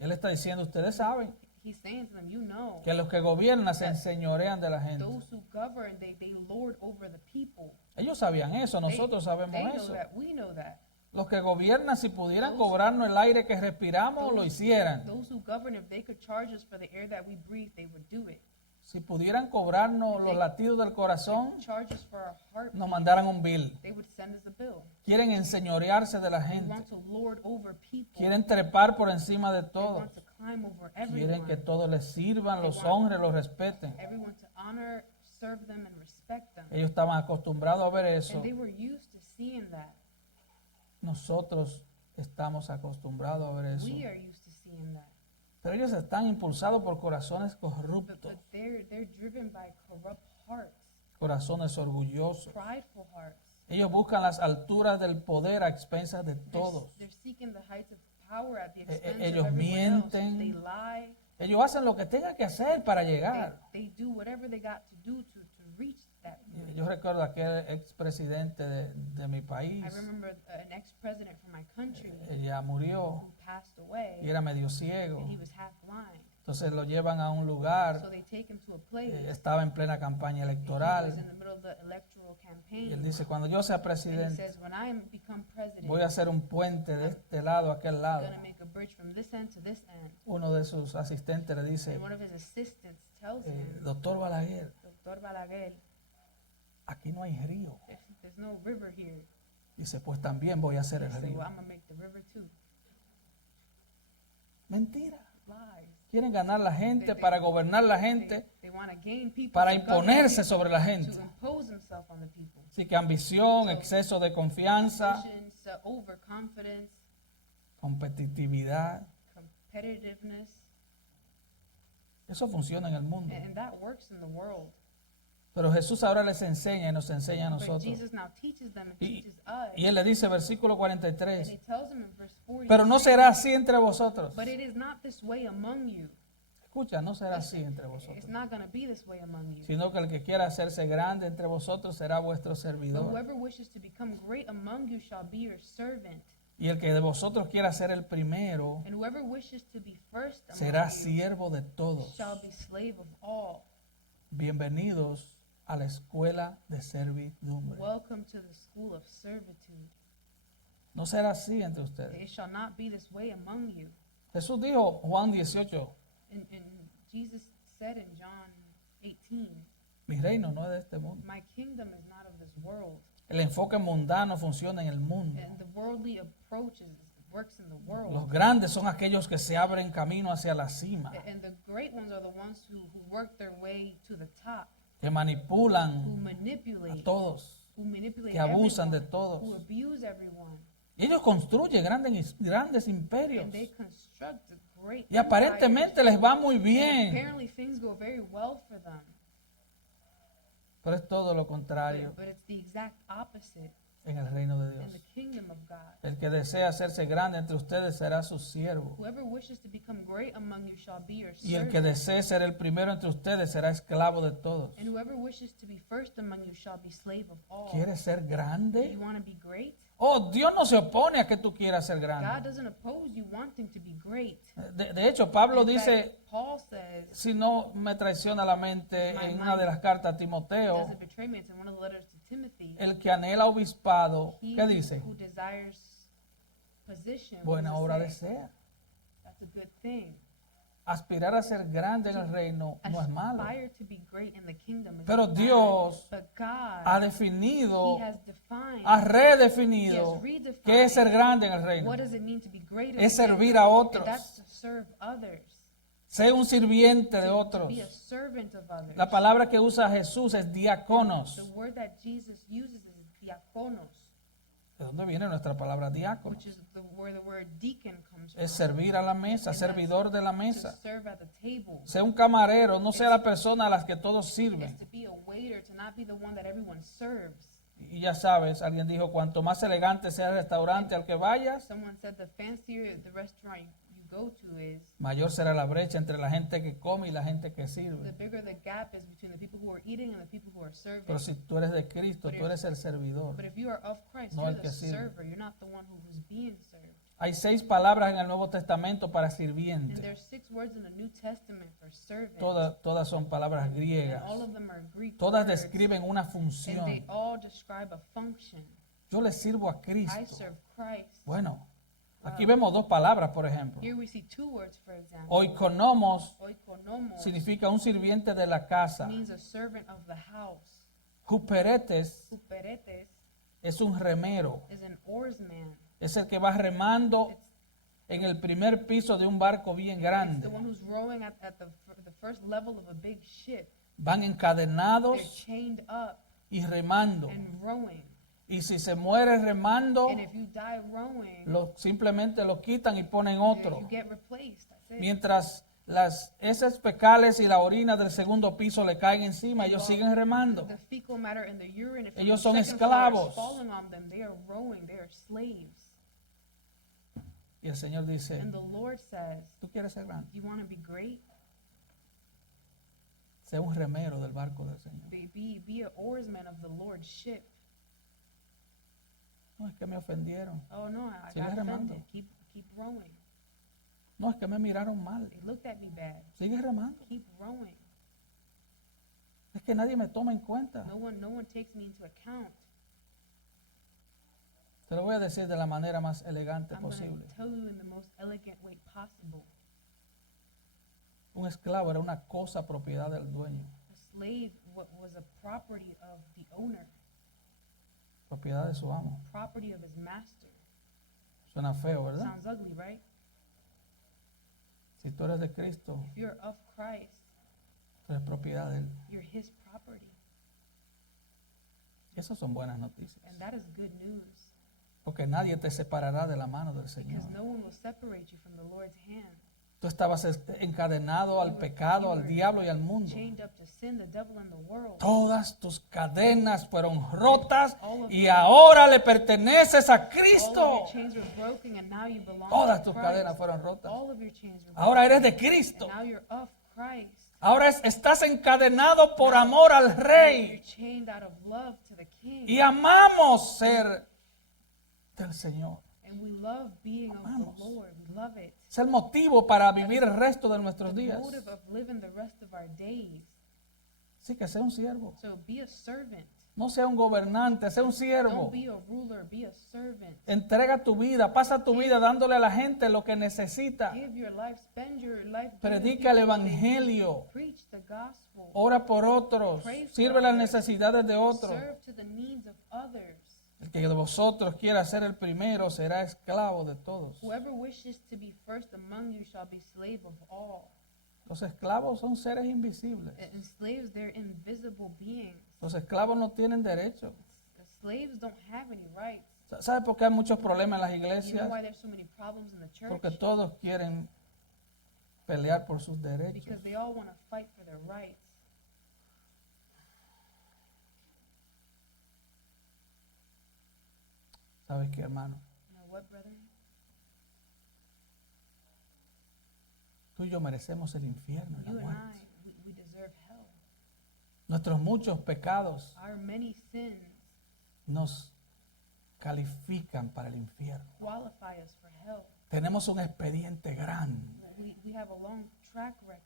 Él está diciendo, ustedes saben He's saying to them, you know, que los que gobiernan se enseñorean de la gente. those who govern, they lord over the people. Ellos sabían eso, They- nosotros sabemos they know eso. that, we know that. Los que gobiernan, si pudieran cobrarnos el aire que respiramos, lo hicieran. Those who govern, if they could charge us for the air that we breathe, they would do it. Si pudieran cobrarnos los latidos del corazón, Charge us for our heart, nos mandaran un bill. they would send us a bill. Quieren enseñorearse de la They gente. want to lord over people. Quieren trepar por encima de They todo. want to climb over Quieren que everyone. todos les sirvan, los honren, los respeten. Everyone to honor, serve them, and respect them. Ellos estaban acostumbrados a ver eso. And they were used to seeing that. Nosotros estamos acostumbrados a ver eso. We are used to seeing that. Pero ellos están impulsados por corazones corruptos, But they're driven by corrupt hearts, corazones orgullosos. prideful hearts. Ellos buscan las alturas del poder a expensas de todos. They're seeking the heights of power at the expense ellos of everyone mienten. else. They lie. Ellos hacen lo que tengan que hacer para llegar. They do whatever they got to do to reach that point. Yo recuerdo aquel expresidente de mi país. I remember an ex-president from my country Ella murió who passed away, y era medio ciego. and he was half blind. Entonces lo llevan a un So lugar. they take him to a place. Estaba en plena campaña He was in electoral. the middle of the electoral Y campaign. él dice, cuando yo sea And he presidente, says, when I become president, voy a hacer un puente de este lado a aquel I'm lado. going to make a bridge from this end to this end. Uno de sus asistentes le dice, And one of his assistants tells him, doctor Balaguer, Dr. Balaguer, aquí no hay río. there's no river here. Dice, pues también voy a hacer He el said, río. well, I'm going to make the river too. Mentira. Lies. Quieren ganar la gente para gobernar la gente, They want to gain people para to govern imponerse people, sobre la to gente. impose himself on the people. Así que ambición, exceso de confianza, Ambitions, overconfidence, competitividad, competitiveness, eso funciona en el mundo. and that works in the world. Pero Jesús ahora les enseña y nos enseña a But nosotros. Jesus now teaches them and Y, teaches us. y él le dice, versículo And 43, he tells them in verse 40, pero no será así entre vosotros. but it is not this way among you. Escucha, no será así entre vosotros, It's not going to be this way among you. sino que el que quiera hacerse grande entre vosotros será vuestro But servidor. whoever wishes to become great among you shall be your servant. Y el que de vosotros quiera ser el primero And whoever wishes to be first será among you siervo de todos. shall be slave of all. Bienvenidos a la escuela de servidumbre. Welcome to the school of servitude. No será así entre ustedes. It shall not be this way among you. Jesús dijo, Juan 18, And Jesus said in John 18, mi reino no es de este mundo. my kingdom is not of this world. El enfoque mundano funciona en el mundo. And the worldly approach works in the world. Los grandes son aquellos que se abren camino hacia la cima, And the great ones are the ones who work their way to the top, que who manipulan manipulate, a todos, who manipulate que abusan de everyone, todos. who abuse everyone. Y ellos construyen grandes imperios. And they construct a great Y aparentemente les va muy empires. And bien. apparently things go very well for them. Pero es todo lo contrario But it's the exact opposite en el reino de in the Dios. kingdom of God. El que desea hacerse grande entre ustedes será su siervo. Whoever wishes to become great among you shall be your Y el que servant. desee ser el primero entre ustedes será esclavo de todos. And whoever wishes to be first among you shall be slave of all. ¿Quieres ser Do grande? you want to be great? Oh, Dios no se opone a que tú quieras ser God grande. doesn't oppose you wanting to be great. De hecho, Pablo In dice, fact, Paul says, si no me traiciona la mente, en una de las cartas a Timoteo, doesn't betray me. It's in one of the letters to Timothy. el que anhela obispado, He ¿qué dice? who desires position, Buena what obra does it say? desea. That's a good thing. Aspirar a ser grande en el reino no es malo. Aspire to be great in the kingdom is Pero not bad. Dios But God, ha definido, He has defined, ha He redefinido has redefined qué es ser grande en el reino. what does it mean to be great in Es the kingdom. servir a otros. And that's to serve others. Sé un sirviente de To otros. be a servant of others. La palabra que usa Jesús es diáconos. The word that Jesus uses is diakonos, ¿De dónde viene nuestra palabra diácono? which is where the word deacon comes from. Es servir a la mesa, servidor de la To mesa. serve at the table. Sea un camarero, no sea la persona a la que todos Is sirven. to be a waiter, to not be the one that everyone serves. Y ya sabes, alguien dijo, cuanto más elegante sea el restaurante al que vayas, Someone said the fancier the restaurant you go to is, mayor será la brecha entre la gente que come y la gente que the sirve. bigger the gap is between the people who are eating and the people who are serving. Pero si tú eres de Cristo, tú eres el servidor. But if you are of Christ, No you're el the que sirve. server. You're not the one who's being served. Hay 6 palabras en el Nuevo Testamento para And sirviente. there's 6 words in the New Testament for servant. Todas son palabras And griegas. all of them are Greek Todas words. describen una And they función. all describe a function. Yo le sirvo a I Cristo. serve Christ. Bueno, aquí vemos 2 palabras, por ejemplo. Here we see 2 words, for example. Oikonomos Oikonomos significa un sirviente de la casa. means a servant of the house. Huperetes Huperetes es un remero. is an oarsman. Es el que va remando en el primer piso de un barco bien It's grande. the one who's rowing at the first level of a big ship. Van They're encadenados chained up y remando. and rowing. Y si se muere remando, And if you die rowing, simplemente lo quitan y ponen you otro. get replaced. That's it. Mientras las heces fecales y la orina del segundo piso le caen encima, ellos siguen remando. The fecal matter and the urine, if Ellos the son second floor is esclavos. falling on them, they are rowing. They are slaves. Y el Señor dice, And the Lord says, ¿tú quieres ser grande? "You want to be great? Sé un remero del barco del Señor. Be an oarsman of the Lord's ship." No es que me ofendieron. Oh no, I Sigue got remando. offended. Keep rowing. No es que me miraron mal. They looked at me bad. Sigue remando. Keep rowing. Es que nadie me toma en cuenta. No one takes me into account. Te lo voy a decir de la manera más elegante I'm going posible. to tell you in the most elegant way possible. Un esclavo era una cosa propiedad del dueño, A slave was a property of the owner, propiedad de su amo. property of his master. Suena feo, ¿verdad? Sounds ugly, right? Si tú eres de Cristo, If you're of Christ, tú eres propiedad de Él. you're his property. Esas son buenas noticias. And that is good news. Porque nadie te separará de la mano del Señor. Because no one will separate you from the Lord's hand. Tú estabas encadenado al pecado, al diablo y al mundo. Chained up to sin, the devil, and the world. Todas tus cadenas fueron rotas y ahora le perteneces a All of Cristo. your chains were broken and now you belong Todas to tus Christ. cadenas fueron rotas. All of your chains were Ahora broken. eres de Cristo. And now you're of Christ. Ahora estás encadenado por amor al You're Rey. chained out of love to the King. Y amamos ser del Señor. And we love being of Amamos. the Lord. We love it. Es el motivo para vivir el resto de nuestros The días. motive of living the rest of our days. Sí, que sea un siervo. So be a servant. No sea un gobernante, sea un siervo. Don't be a ruler, be a servant. Entrega tu vida, pasa tu vida dándole a la gente lo que necesita. Give your life, spend your life. giving Predica el people what they need. evangelio. Preach the gospel. Ora por otros. Sirve las necesidades de otros. Serve to the needs of others. El que de vosotros quiera ser el primero será esclavo de todos. Whoever wishes to be first among you shall be slave of all. Los esclavos son seres invisibles. And slaves, they're invisible beings. Los esclavos no tienen derecho. The slaves don't have any rights. ¿Sabe por qué hay muchos problemas en las You know iglesias? why there's so many problems in the church? Porque todos quieren pelear por sus derechos. Because they all want to fight for their rights. ¿Sabes qué, hermano? You know what, brethren? Tú y yo merecemos el infierno y You la and muerte. we deserve hell. Nuestros muchos pecados Our many sins nos califican para el infierno. qualify us for hell. Tenemos un expediente grande. We have a long track record.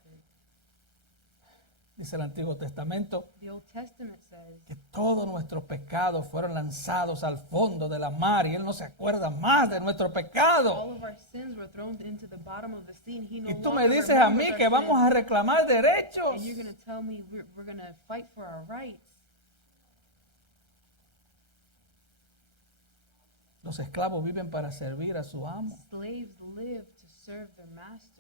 Dice el Antiguo Testamento The Old Testament says que todos nuestros pecados fueron lanzados al fondo de la mar y Él no se acuerda más de nuestro pecado. all of our sins were thrown into the bottom of the sea, and He no Y tú me longer dices a mí remembers que our vamos sins. a reclamar derechos. And you're going to tell me we're going to fight for our rights. Los esclavos viven para servir a su amo. Slaves live to serve their master.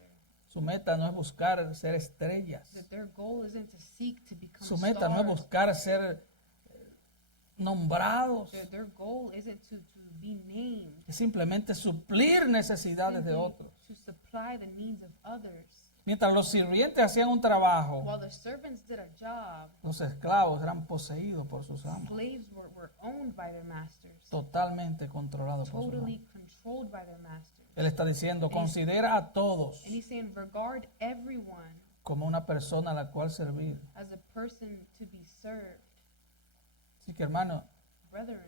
Su meta no es buscar ser estrellas. That their goal isn't to seek to become Su meta no es stars. buscar ser nombrados. Their goal isn't to be named. Es simplemente suplir necesidades de Simply otros. to supply the needs of others. Mientras los sirvientes hacían un trabajo, While the servants did a job, los esclavos eran poseídos por sus amos, slaves were owned by their masters, totalmente controlados por sus amos. totally controlled by their masters. Él está diciendo, considera a todos And he's saying, regard everyone como una persona a la cual servir. as a person to be served. Así que hermano, Brethren,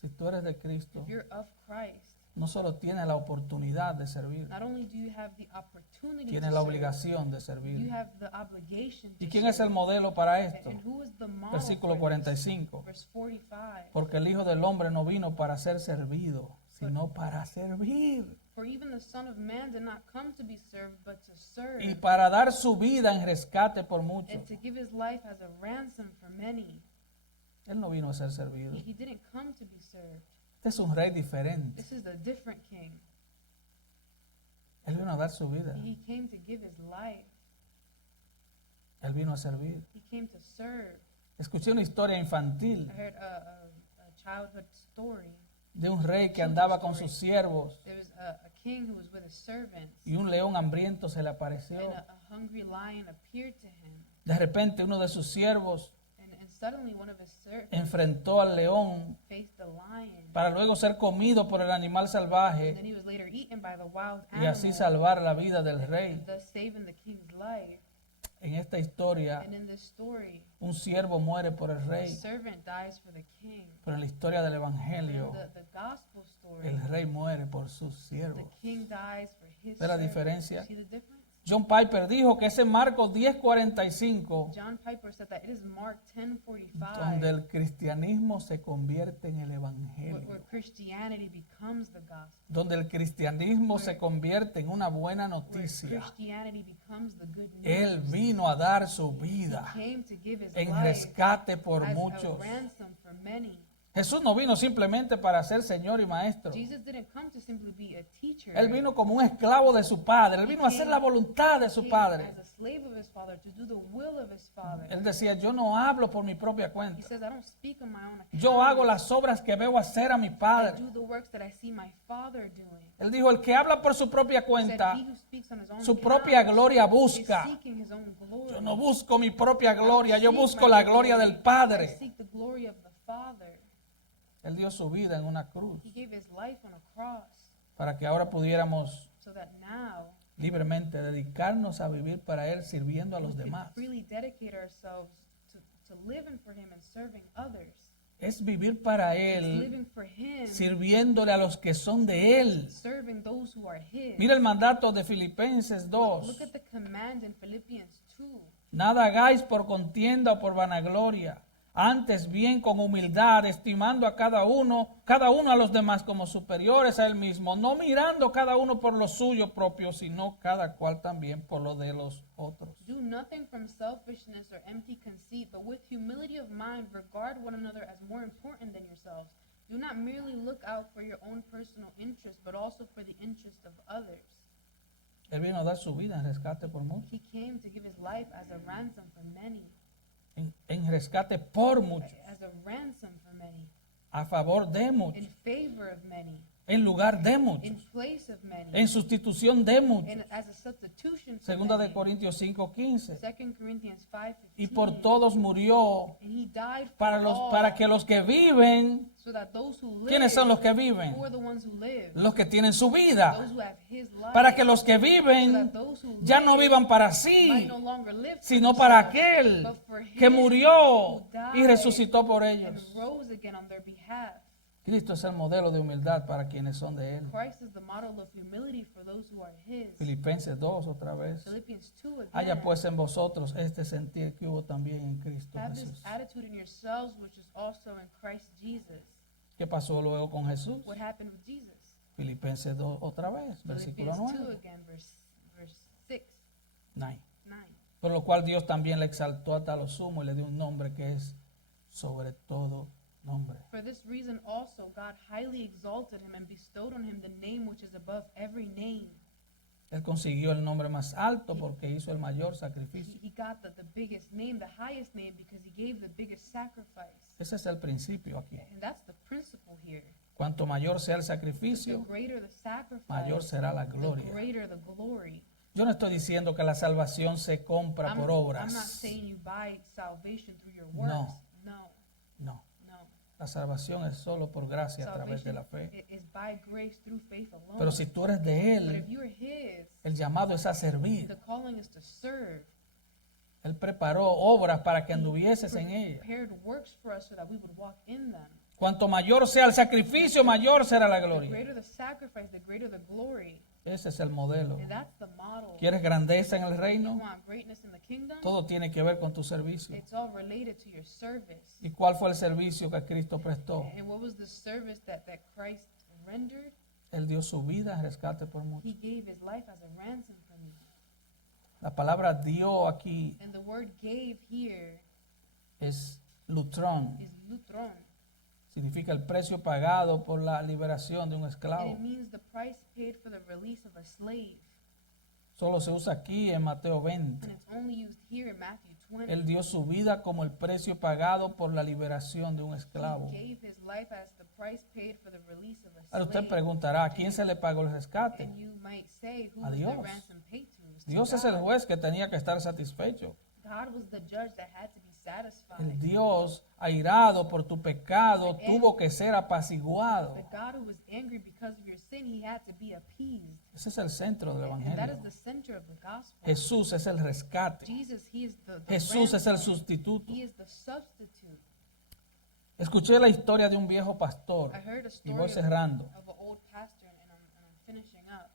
si tú eres de Cristo, if you're of Christ, no solo tienes la oportunidad de servir, not only do you have the opportunity tienes to la serve, obligación de you servir. have the obligation to ¿Y quién es el serve. modelo para esto? And who is the model Versículo for this? 45. Verse 45. Porque el Hijo del Hombre no vino para ser servido, sino para servir For even the Son of Man did not come to be served, but to serve, y para dar su vida en rescate por muchos. and to give his life as a ransom for many. Él no vino a ser servido. He didn't come to be served. Este es un rey diferente. This is a different king. Él vino a dar su vida. He came to give his life. Él vino a servir. He came to serve. Escuché una historia infantil I heard a childhood story. de un rey que andaba con sus siervos There was a king who was with his servants, y un león hambriento se le apareció. and a hungry lion appeared to him. De repente uno de sus siervos And suddenly one of his servants enfrentó al león faced the lion. para luego ser comido por el animal And salvaje then he was later eaten by the wild y así animal, salvar la vida del rey. thus saving the king's life. En esta historia, And in this story, un siervo muere por el a rey, servant dies for the king. pero en la historia del In Evangelio, the gospel story, el rey muere por sus the siervos. king dies for his ¿Ve la servant. diferencia? See the difference? John Piper dijo que ese Marcos 10:45, John Piper said that it is Mark 10:45 donde el cristianismo se convierte en el where Evangelio, Christianity becomes the gospel. donde el cristianismo se convierte en una buena Where noticia. Christianity becomes the good news. Él vino a dar su He vida came to give his en life rescate por as muchos. a ransom for many. Jesús no vino simplemente para ser Señor y Maestro. Jesus didn't come to simply be a teacher. Él vino como un esclavo de su Padre. Él vino a hacer la voluntad de He su came Padre. as a slave of his father to do the will of his father. Él decía, yo no hablo por mi propia He cuenta. says, I don't speak on my own account. Yo hago las obras que veo hacer a mi I Padre. do the works that I see my father doing. Él dijo, el que habla por su propia He said, cuenta, he who speaks on his own su account propia gloria is busca. seeking his own glory. Yo no busco mi propia I don't gloria, yo seek busco my la own gloria glory. del I Padre. seek the glory of the Father. Él dio su vida en una cruz He gave his life on a cross para que ahora pudiéramos so that now libremente dedicarnos a vivir para Él sirviendo a we los can demás. freely dedicate ourselves to living for him and serving others. Es vivir para It's Él, living for him, sirviéndole a los que son de Él. serving those who are his. Mira el mandato de Filipenses 2. Look at the command in Philippians 2. Nada hagáis por contienda o por vanagloria, antes bien con humildad, estimando a cada uno a los demás como superiores a él mismo, no mirando cada uno por lo suyo propio, sino cada cual también por lo de los otros. Do nothing from selfishness or empty conceit, but with humility of mind regard one another as more important than yourselves. Do not merely look out for your own personal interest, but also for the interest of others. Él vino a dar su vida en rescate por muchos, He came to give his life as a ransom for many, en rescate por muchos, as a ransom for many, a favor de muchos, in favor of many, en lugar de in muchos, place of many, en sustitución de muchos. and as a substitution for Segunda de many. Corintios 5:15. 2 Corinthians 5:15. Y por todos murió And he died for para all, que los que viven, so that those who live, ¿quiénes son los que viven? who are the ones who live, Los que tienen su those vida. who have his life, Para que los que so that viven those who ya no live vivan para might sí, no longer live for sino para themselves, aquel but for him que murió who y died resucitó por and ellos. rose again on their behalf. Cristo es el modelo de humildad para quienes son de Él. Christ is the model of humility for those who are his. Filipenses 2 otra vez. Philippians 2 again. Haya pues en vosotros este sentir que hubo también en Cristo Have this Jesús. attitude in yourselves, which is also in Christ Jesus. ¿Qué pasó luego con Jesús? What happened with Jesus? Filipenses 2 otra vez, versículo Philippians 2 9. again, verse 6, 9. 9. Por lo cual Dios también le exaltó hasta lo sumo y le dio un nombre que es sobre todo nombre. For this reason also God highly exalted him and bestowed on him the name which is above every name. Él consiguió el nombre más alto porque hizo el mayor sacrificio. He got the biggest name, the highest name, because he gave the biggest sacrifice. Ese es el principio aquí. And that's the principle here. Cuanto mayor sea el The sacrificio, greater the sacrifice, mayor será la the gloria. greater the glory. Yo no estoy diciendo que la salvación se compra por I'm not obras. saying you buy salvation through your No. works. No, No. no. La salvación es solo por gracia a través de la fe. Is by grace through faith alone. Pero si tú eres de But Él, if you are His, el llamado es a servir. the calling is to serve. Él preparó obras para que anduvieses en ellas. Prepared works for us so that we would walk in them. Cuanto mayor sea el sacrificio, mayor será la The gloria. greater the sacrifice, the greater the glory. Ese es el modelo. And that's the model. ¿Quieres grandeza en el You reino? want greatness in the kingdom? Todo tiene que ver con tu servicio. It's all related to your service. ¿Y cuál fue el servicio que Cristo prestó? And what was the service that Christ rendered? Él dio su vida en rescate por muchos. He gave his life as a ransom for me. La palabra dio aquí And the word gave here es lutrón. is lutron. Significa el precio pagado por la liberación de un And esclavo. it means the price paid for the release of a slave. Solo se usa aquí en Mateo 20. And it's only used here in Matthew 20. Él dio su vida como el precio pagado por la liberación de un esclavo. He gave his life as the price paid for the release of a Ahora usted slave. preguntará, ¿a quién se le pagó el rescate? And you might say, who A was the Dios. ransom paid to? It was to Dios es el God. juez que tenía que estar satisfecho. God was the judge that had to be satisfied. El Dios airado por tu pecado tuvo que ser apaciguado. The God who was angry because of your sin, he had to be appeased. Ese es el centro del And that is Evangelio. the center of the gospel. Jesús es el rescate. Jesus, he is the Jesús es el ransom. sustituto. He is the substitute. Escuché la historia de un viejo pastor I heard a y story voy of cerrando. an old pastor, and I'm finishing up.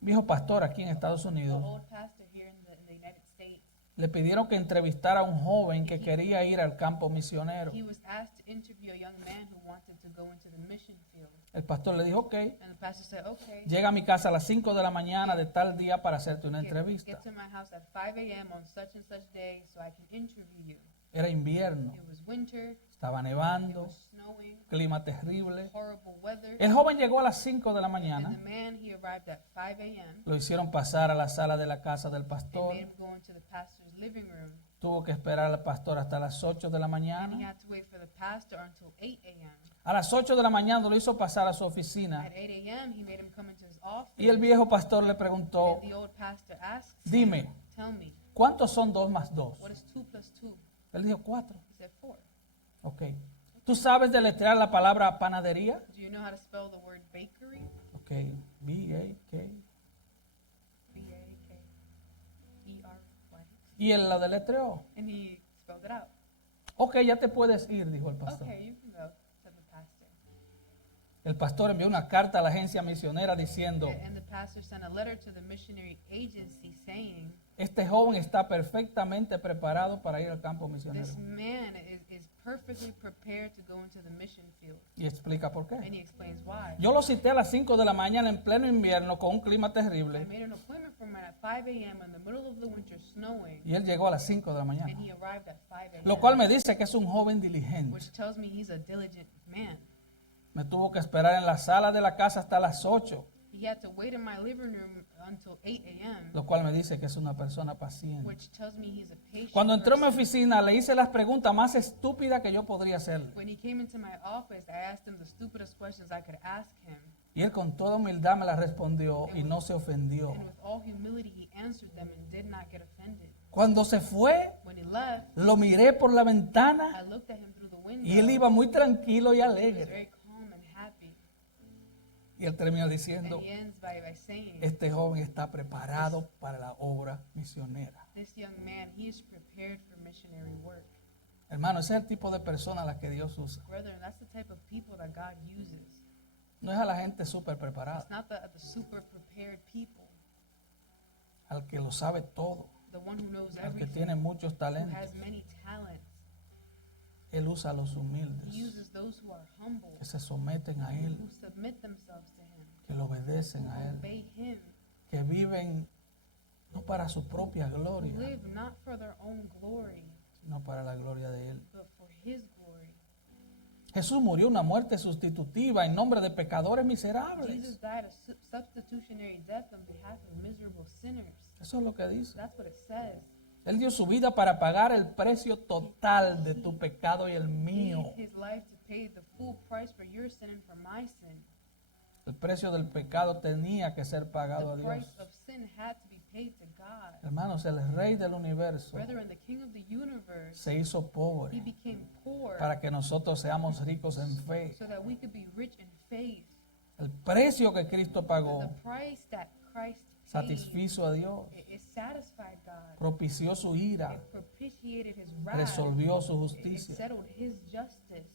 Viejo pastor aquí en Estados An Unidos. old pastor here in the United States. Le pidieron que entrevistara a un joven que quería ir al campo misionero. He was asked to interview a young man who wanted to go into the mission field. El pastor le dijo, ok, And the pastor said, okay, llega a mi casa a las 5 de la mañana de tal día para hacerte una get entrevista. to my house at 5 a.m. on such and such day so I can interview you. Era invierno, It was winter, estaba it nevando, was snowing, clima terrible. horrible weather. El joven llegó a las 5 de la And the mañana. man, he arrived at 5 a.m. Lo hicieron pasar a la sala de la casa del They pastor. made him go into the pastor's living room. Tuvo que esperar al pastor hasta las 8 de la And he mañana. had to wait for the pastor until 8 a.m. A las 8 de la mañana lo hizo pasar a su oficina. At 8 a.m., he made him come into his office. Y el viejo pastor le preguntó, And the old pastor asked, dime, tell me, ¿cuántos son 2 más 2? what is 2 plus 2? Él dijo 4. He said 4. Ok. ¿Tú sabes deletrear la palabra panadería? Do you know how to spell the word bakery? Ok. B-A-K. B-A-K-E-R-Y. Y él la deletreó. And he spelled it out. Ok, ya te puedes ir, dijo el pastor. Okay, you can go, said the pastor. El pastor envió una carta a la agencia misionera diciendo, And the pastor sent a letter to the missionary agency saying, este joven está perfectamente preparado para ir al campo misionero. this man is perfectly prepared to go into the mission field. Y explica por And qué. he explains why. Yo lo cité a las 5 de la mañana en pleno invierno con un clima I terrible made an appointment for him at 5 a.m. in the middle of the winter snowing, y él llegó a las 5 de la and mañana. he arrived at 5 a.m. Lo cual me dice que es un joven diligente. which tells me he's a diligent man. Me tuvo que esperar en la sala de la casa hasta las 8, He had to wait in my living room until 8 a.m., lo cual me dice que es una persona paciente. which tells me he's a patient Cuando entró a mi person. oficina le hice las preguntas más estúpidas que yo podría hacerle. When he came into my office, I asked him the stupidest questions I could ask him. Y él con toda humildad me las respondió y no se ofendió. And with all humility, he answered them and did not get offended. Cuando se fue, When he left, lo miré por la I ventana looked at him through the window. y él iba muy tranquilo y He was alegre. very calm and happy. Y él terminó And diciendo, he ends by saying, este joven está preparado para la obra misionera. this young man, he is prepared for missionary work. Hermano, ese es el tipo de persona a la que Dios usa. Brethren, that's the type of people that God uses. No es a la gente súper preparada, It's not the super prepared people, al que lo sabe todo, the one who knows al que everything, tiene muchos who talentos. has many talents. Él usa a los He humildes, uses those who are humble, que se someten a Él, who submit themselves to him, que lo obedecen a Él, obey him, que viven no para su propia who gloria, live not for their own glory, sino para la gloria de Él. but for his glory. Jesús murió una muerte sustitutiva en nombre de pecadores Jesus miserables. died a substitutionary death on behalf of miserable sinners. Eso es lo que dice. That's what it says. Él dio su vida para pagar el precio total de tu pecado y el He mío. gave his life to pay the full price for your sin and for my sin. El precio del pecado tenía que ser pagado a The Dios. price of sin had to be paid to God. Hermanos, el rey del universo Brethren, the King of the universe, se hizo he pobre became poor para que nosotros seamos ricos en fe. so that we could be rich in faith. El precio que Cristo pagó The price that Christ paid, satisfizo a Dios, it satisfied God. propició su ira, It propitiated his wrath. resolvió su It justicia. settled his justice.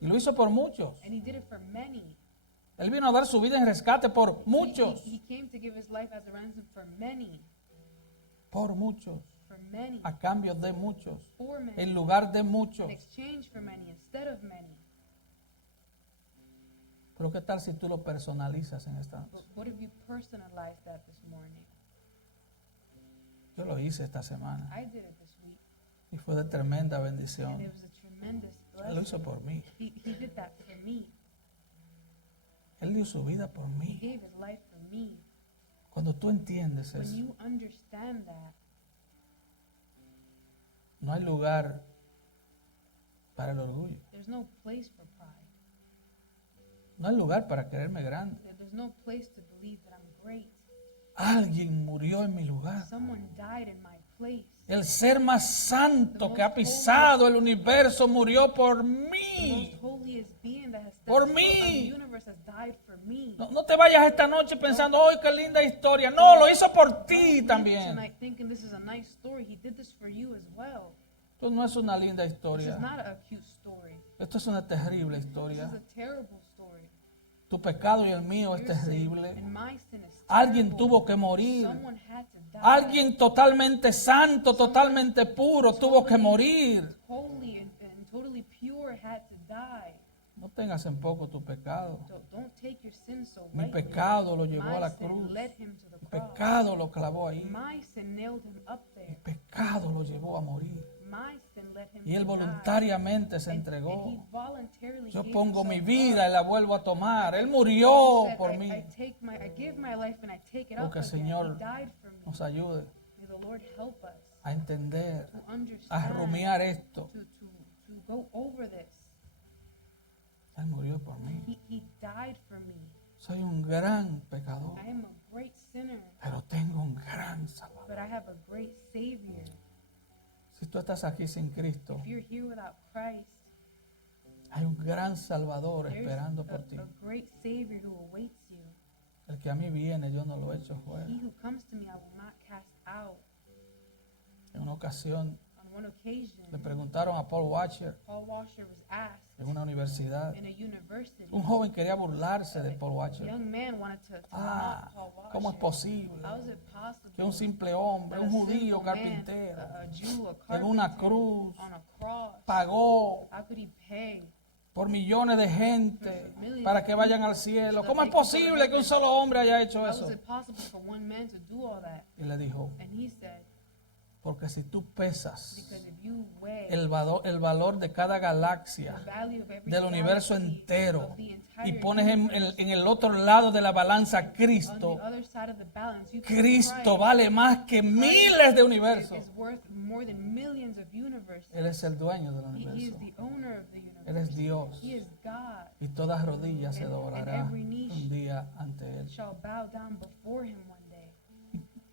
Y lo hizo por muchos. And he did it for many. Él vino a dar su vida en rescate por muchos, He came to give his life as a ransom for many. por muchos, For many. a cambio de muchos, For many. en lugar de muchos. In exchange for many. Instead of many. Pero ¿qué tal si tú lo personalizas en esta noche? But what if you personalized that this morning? Yo lo hice esta semana I did it this week. y fue de tremenda And bendición. it was a tremendous Él lo hizo blessing. por mí. He did that for me. Él dio su vida por He mí. gave his life for me. Cuando tú entiendes When eso, you understand that, no hay lugar para el orgullo. there's no place for pride. No hay lugar para creerme grande. There's no place to believe that I'm great. Alguien murió en mi lugar. Someone died in my place. El ser más santo que ha pisado el universo murió por The mí. most holiest being that has Por stepped foot on the mí. universe has died for me. No, no te vayas esta noche pensando, ¡ay, qué linda historia! No, lo hizo por ti Don't leave también. tonight thinking this is a nice story. He did this for you as well. Esto no es una linda This is historia. not a cute story. Esto es una terrible This historia. is a terrible story. Tu pecado y el mío es Your sin terrible. and my sin is Alguien terrible. tuvo que morir. Someone had to die. Alguien totalmente santo, totalmente puro tuvo que morir. Holy and totally pure had to die. No tengas en poco tu pecado. Don't take your sin so Mi lightly. pecado lo llevó My a la sin cruz. led him to the Mi cross. pecado lo clavó ahí. My sin nailed him up Mi there. pecado lo llevó a morir. My sin led him Y él to die. voluntariamente se And entregó. he voluntarily Yo gave pongo mi himself vida y up. la vuelvo a tomar. Él He murió said, por mí. I give my life and I take it up Porque el again. Señor He died for me. nos ayude May the Lord help us a entender, to a understand, rumiar esto. to go over this. Él murió por mí. He died for me. Soy un gran pecador, I am a great sinner, pero tengo un gran Salvador. but I have a great Savior. Si tú estás aquí sin Cristo, If you're here without Christ, hay un gran Salvador there's esperando por ti. a great Savior who awaits you. El que a mí viene, yo no lo echo fuera. He who comes to me, I will not cast out. En una ocasión On one occasion, le preguntaron a Paul Washer Paul Washer was asked en una universidad. in a university. Un joven quería burlarse de Paul A Washer. young man wanted to Ah, mock Paul Washer. ¿cómo es posible How is it possible que un simple hombre, that un a judío simple man, carpintero, a Jew, a en carpenter, una cruz on a cross, pagó how could he pay por millones de gente para que vayan al cielo? ¿Cómo es posible que un solo hombre haya hecho How eso? is it possible for one man to do all that? Y le dijo, And he said, porque si tú pesas because if you weigh el valor de cada the galaxia value of every del universo galaxy, entero of the entire y pones universe, en el otro lado de la balanza a on Cristo, the other side of the balance, you put Cristo Christ vale más que miles de universos. is worth more than millions of universes. Él es el dueño del He is universo. the owner of the universe. Él es Dios. He is God. Y toda rodilla se And doblará every knee un día ante Él. shall bow down before him one day.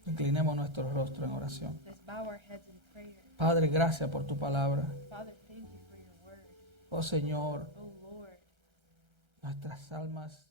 Inclinemos nuestro rostro en oración. Let's bow our heads in prayer. Padre, gracias por tu palabra. Father, thank you for your word. Oh Señor, Oh Lord, nuestras almas